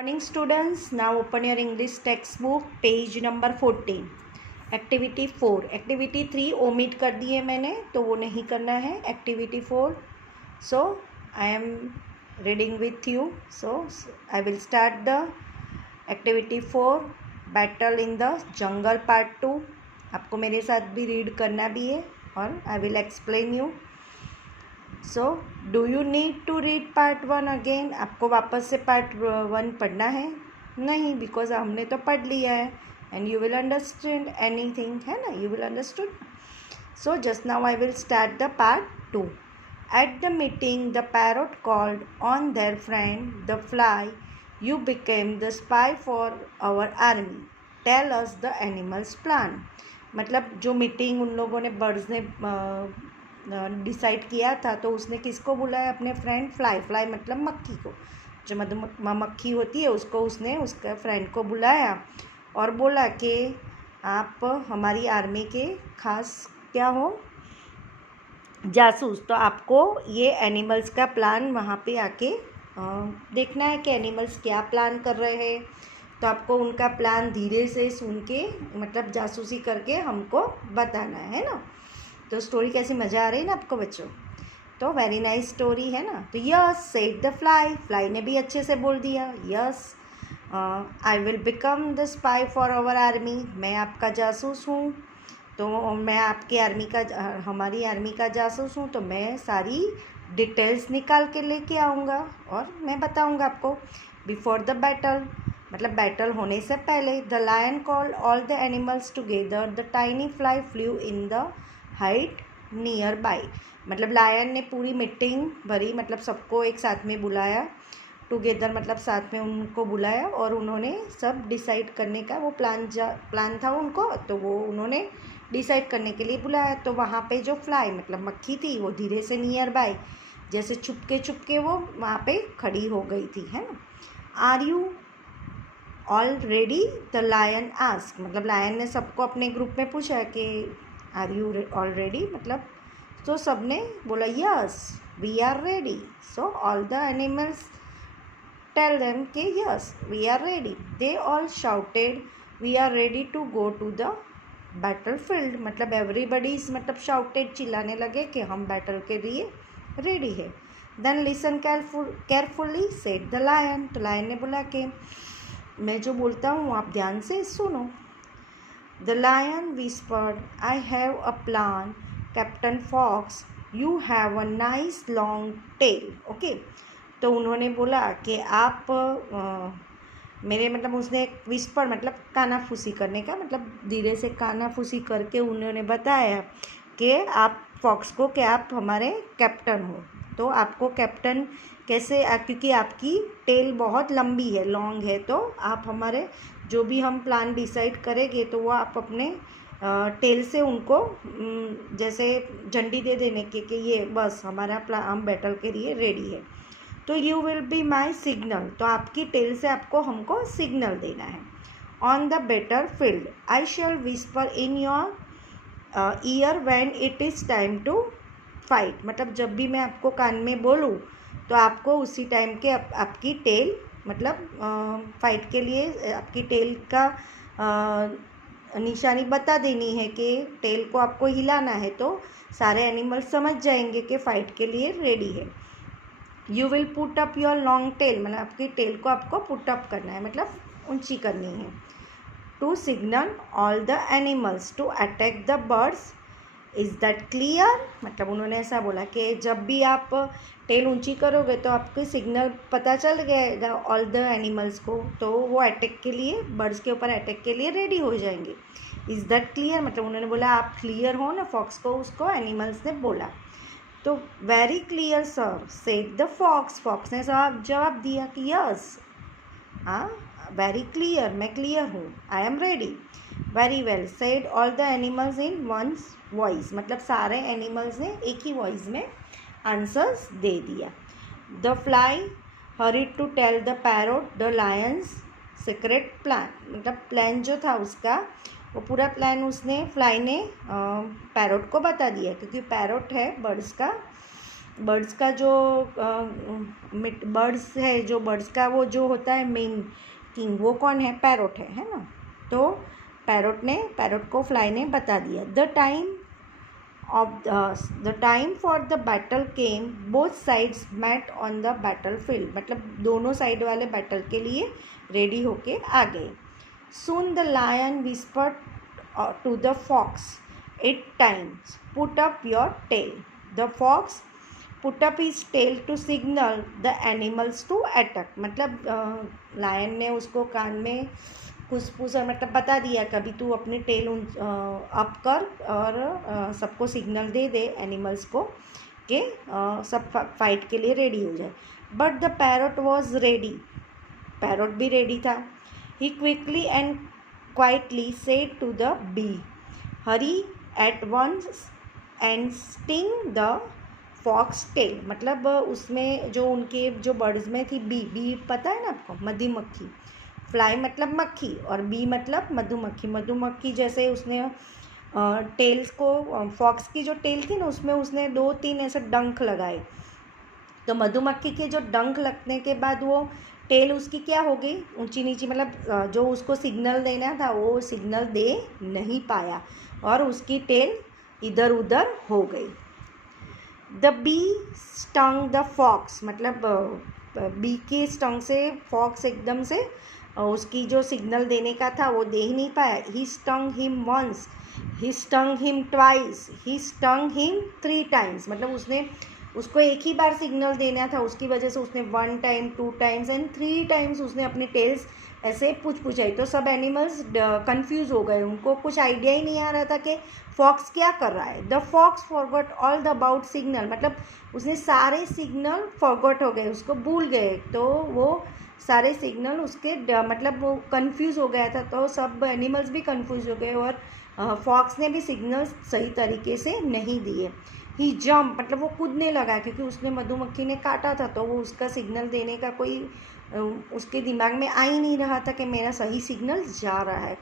Morning students, now open your English textbook page number 14. Activity 4. Activity 3 omit कर दी है मैंने, तो वो नहीं करना है. Activity 4. So I am reading with you. So I will start the activity 4 battle in the jungle part 2. आपको मेरे साथ भी रीड करना भी है और I will explain you. So do you need to read part 1 again? आपको वापस से पार्ट 1 पढ़ना है? नहीं, बिकॉज हमने तो पढ़ लिया है and you will understand anything, है ना? You will understood. So just now I will start the part 2. At the meeting the parrot called on their friend the fly, you became the spy for our army, tell us the animals plan. मतलब जो meeting उन लोगों ने birds ने decide किया था, तो उसने किसको बुलाया? अपने फ्रेंड फ्लाई मतलब मक्खी को, जो मक्खी होती है उसको, उसने उसका फ्रेंड को बुलाया और बोला कि आप हमारी आर्मी के खास क्या हो? जासूस. तो आपको ये एनिमल्स का प्लान वहाँ पे आके देखना है कि एनिमल्स क्या प्लान कर रहे हैं. तो आपको उनका प्लान धीरे से सुन के, मतलब जासूसी करके हमको बताना है ना. तो स्टोरी कैसी मज़ा आ रही है ना आपको बच्चों? तो वेरी नाइस स्टोरी है ना. तो यस सेड द फ्लाई ने भी अच्छे से बोल दिया. Yes I will become the spy for our army. मैं आपका जासूस हूँ, तो मैं आपकी आर्मी का, हमारी आर्मी का जासूस हूँ, तो मैं सारी डिटेल्स निकाल के लेके आऊँगा और मैं बताऊँगा आपको. बिफोर द बैटल, मतलब बैटल होने से पहले, the lion called all the animals together, the tiny fly flew in the height nearby. मतलब लायन ने पूरी मीटिंग भरी, मतलब सबको एक साथ में बुलाया. टुगेदर मतलब साथ में उनको बुलाया और उन्होंने सब डिसाइड करने का वो प्लान था उनको, तो वो उन्होंने डिसाइड करने के लिए बुलाया. तो वहाँ पे जो फ्लाई मतलब मक्खी थी, वो धीरे से नियर बाई, जैसे चुपके वो वहाँ पे खड़ी हो गई थी, है ना. Are you all ready? The lion ask. मतलब लायन ने सबको अपने ग्रुप में पूछा कि आर यू ऑल रेडी? मतलब तो सब ने बोला yes we are ready. So all the animals tell them कि yes we are ready. They all shouted we are ready to go to the battle field. मतलब एवरीबडी मतलब shouted, चिल्लाने लगे कि हम बैटल के लिए रेडी है. Then listen carefully said the lion. तो लायन ने बोला कि मैं जो बोलता हूँ आप ध्यान से सुनो. The lion whispered, I have a plan, Captain Fox. You have a nice long tail. Okay. तो उन्होंने बोला कि आप मेरे, मतलब उसने विस्पर मतलब कानाफूसी करने का, मतलब धीरे से कानाफूसी करके उन्होंने बताया कि आप फॉक्स को कि आप हमारे कैप्टन हो. तो आपको कैप्टन कैसे? क्योंकि आपकी टेल बहुत लंबी है, लॉन्ग है, तो आप हमारे जो भी हम प्लान डिसाइड करेंगे तो वो आप अपने टेल से उनको जैसे झंडी दे देने के कि ये बस हमारा प्लान, हम बैटल के लिए रेडी है. तो you will be my signal. तो आपकी टेल से आपको हमको सिग्नल देना है. On the battle field I shall whisper in your ear when it is time to fight. मतलब जब भी मैं आपको कान में बोलूँ तो आपको उसी टाइम के आपकी टेल, मतलब फाइट के लिए आपकी टेल का निशानी बता देनी है कि टेल को आपको हिलाना है, तो सारे एनिमल्स समझ जाएंगे कि फ़ाइट के लिए रेडी है. You will put up your long tail. मतलब आपकी टेल को आपको पुट अप करना है, मतलब ऊंची करनी है. To signal all the animals to attack the birds. Is that clear? मतलब उन्होंने ऐसा बोला कि जब भी आप टेल ऊंची करोगे तो आपको सिग्नल पता चल गया ऑल द एनिमल्स को, तो वो अटैक के लिए, बर्ड्स के ऊपर अटैक के लिए रेडी हो जाएंगे. Is that clear? मतलब उन्होंने बोला आप क्लियर हो ना, फॉक्स को, उसको एनिमल्स ने बोला. तो very clear sir said the fox. Fox ने जवाब दिया कि यस, हाँ वेरी क्लियर, मैं क्लियर हूँ, I am ready. Very well said all the animals in once voice. मतलब सारे एनिमल्स ने एक ही वॉइस में आंसर्स दे दिया. The fly hurried to tell the parrot the lion's secret plan. मतलब प्लान जो था उसका, वो पूरा प्लान उसने, फ्लाई ने पैरट को बता दिया, क्योंकि पैरट है बर्ड्स का बर्ड्स का जो बर्ड्स है, जो बर्ड्स का वो जो होता है मेन किंग, वो कौन है? पैरोट है ना। तो पैरोट को फ्लाई ने बता दिया। The time for the battle came, both sides met on the battle field, मतलब दोनों साइड वाले बैटल के लिए रेडी होके आ गए। Soon the lion whispered to the fox, 8 times, put up your tail. The fox put up his tail to signal the animals to attack. मतलब lion ने उसको कान में फुसफुस मतलब बता दिया, कभी तू अपनी टेल अप कर और सबको सिग्नल दे दे एनिमल्स को कि सब फाइट के लिए रेडी हो जाए। But the parrot was ready, parrot भी रेडी था। He quickly and quietly said to the bee, hurry at once and sting the fox tail. मतलब उसमें जो उनके जो बर्ड्स में थी, बी पता है ना आपको, मधुमक्खी। फ्लाई मतलब मक्खी और बी मतलब मधुमक्खी। मधुमक्खी जैसे उसने टेल्स को, फॉक्स की जो टेल थी ना उसमें उसने 2-3 ऐसे डंक लगाए। तो मधुमक्खी के जो डंक लगने के बाद वो टेल उसकी क्या हो गई? ऊंची नीची, मतलब जो उसको सिग्नल देना था वो सिग्नल दे नहीं पाया और उसकी टेल इधर उधर हो गई। The bee stung the fox, मतलब बी के स्टंग से फॉक्स एकदम से उसकी जो सिग्नल देने का था वो दे ही नहीं पाया। ही स्टंग हिम वंस, ही स्टंग हिम ट्वाइस, ही स्टंग हिम 3 times, मतलब उसने उसको एक ही बार सिग्नल देना था, उसकी वजह से उसने 1 time, 2 times एंड 3 times उसने अपनी टेल्स ऐसे पूछाई। तो सब एनिमल्स कंफ्यूज हो गए, उनको कुछ आइडिया ही नहीं आ रहा था कि फॉक्स क्या कर रहा है। The fox forgot all the about signal, मतलब उसने सारे सिग्नल फॉरगॉट हो गए, उसको भूल गए। तो वो सारे सिग्नल उसके मतलब वो कंफ्यूज हो गया था, तो सब एनिमल्स भी कंफ्यूज हो गए और फॉक्स ने भी सिग्नल सही तरीके से नहीं दिए। ही जंप, मतलब वो कूदने लगा क्योंकि उसने मधुमक्खी ने काटा था, तो वो उसका सिग्नल देने का कोई उसके दिमाग में आ ही नहीं रहा था कि मेरा सही सिग्नल जा रहा है।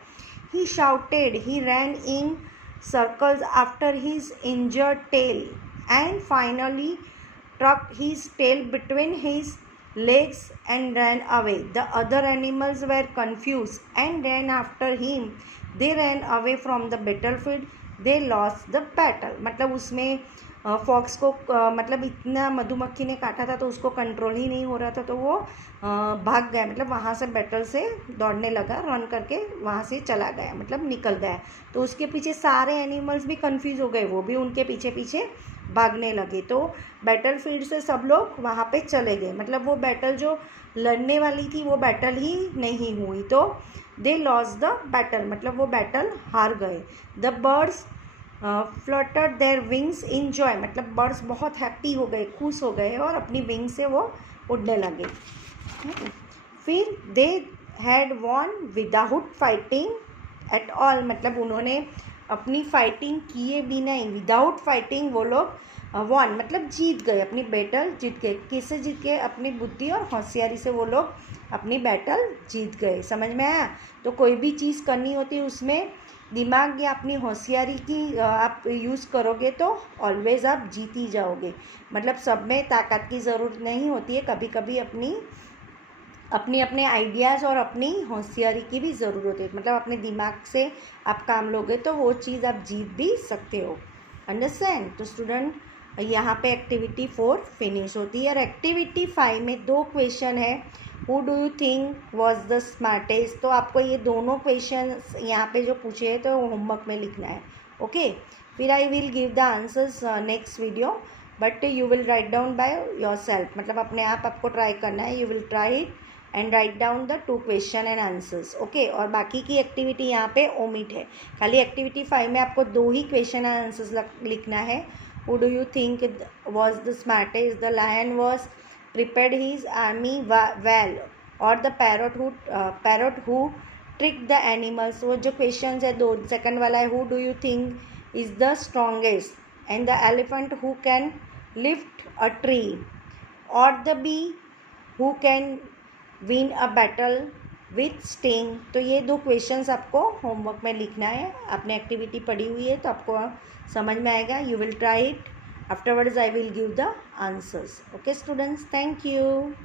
He shouted, he ran in circles after his injured tail and finally ट्रक his tail between his legs and ran away. The other animals were confused and ran after him. They ran away from the battlefield. They lost the battle. मतलब उसमें fox को मतलब इतना मधुमक्खी ने काटा था तो उसको कंट्रोल ही नहीं हो रहा था, तो वो भाग गया, मतलब वहाँ से बैटल से दौड़ने लगा, रन करके वहाँ से चला गया, मतलब निकल गया। तो उसके पीछे सारे एनिमल्स भी कंफ्यूज हो गए, वो भी उनके पीछे पीछे भागने लगे। तो बैटल फील्ड से सब लोग वहाँ पे चले गए, मतलब वो बैटल जो लड़ने वाली थी वो बैटल ही नहीं हुई, तो दे लॉस द बैटल, मतलब वो बैटल हार गए। The birds fluttered their wings in joy, मतलब बर्ड्स बहुत हैप्पी हो गए, खुश हो गए और अपनी विंग से वो उड़ने लगे। फिर they had won without fighting at all, मतलब उन्होंने अपनी फाइटिंग किए भी नहीं, विदाउट फाइटिंग वो लोग वॉन मतलब जीत गए, अपनी बैटल जीत गए। किससे जीत गए? अपनी बुद्धि और होशियारी से वो लोग अपनी बैटल जीत गए। समझ में आया? तो कोई भी चीज़ करनी होती है उसमें दिमाग या अपनी होशियारी की आप यूज़ करोगे तो ऑलवेज आप जीत ही जाओगे। मतलब सब में ताकत की ज़रूरत नहीं होती है, कभी कभी अपने आइडियाज़ और अपनी होशियारी की भी ज़रूरत है, मतलब अपने दिमाग से आप काम लोगे तो वो चीज़ आप जीत भी सकते हो। अंडरस्टैंड? तो स्टूडेंट यहाँ पे एक्टिविटी 4 फिनिश होती है और एक्टिविटी 5 में 2 क्वेश्चन है। Who do you think was the smartest, तो आपको ये दोनों क्वेश्चन यहाँ पे जो पूछे हैं तो होमवर्क में लिखना है। ओके, फिर I will give the answers next video, but you will write down by your self, मतलब अपने आप आपको ट्राई करना है। You will try it and write down the 2 question and answers. Okay, और बाकी की एक्टिविटी यहाँ पे ओमिट है, खाली एक्टिविटी 5 में आपको 2 ही क्वेश्चन एंड आंसर्स लिखना है। Who do you think was the smartest? The lion was prepared his army well, or the parrot who tricked the animals। वो जो क्वेश्चन है 2, सेकंड वाला है who do you think is the strongest, and the elephant who can lift a tree, or the bee who can win a battle with sting। तो ये 2 questions आपको homework में लिखना है। आपने एक्टिविटी पढ़ी हुई है तो आपको समझ में आएगा। You will try it Afterwards I will give the answers. Okay students, thank you.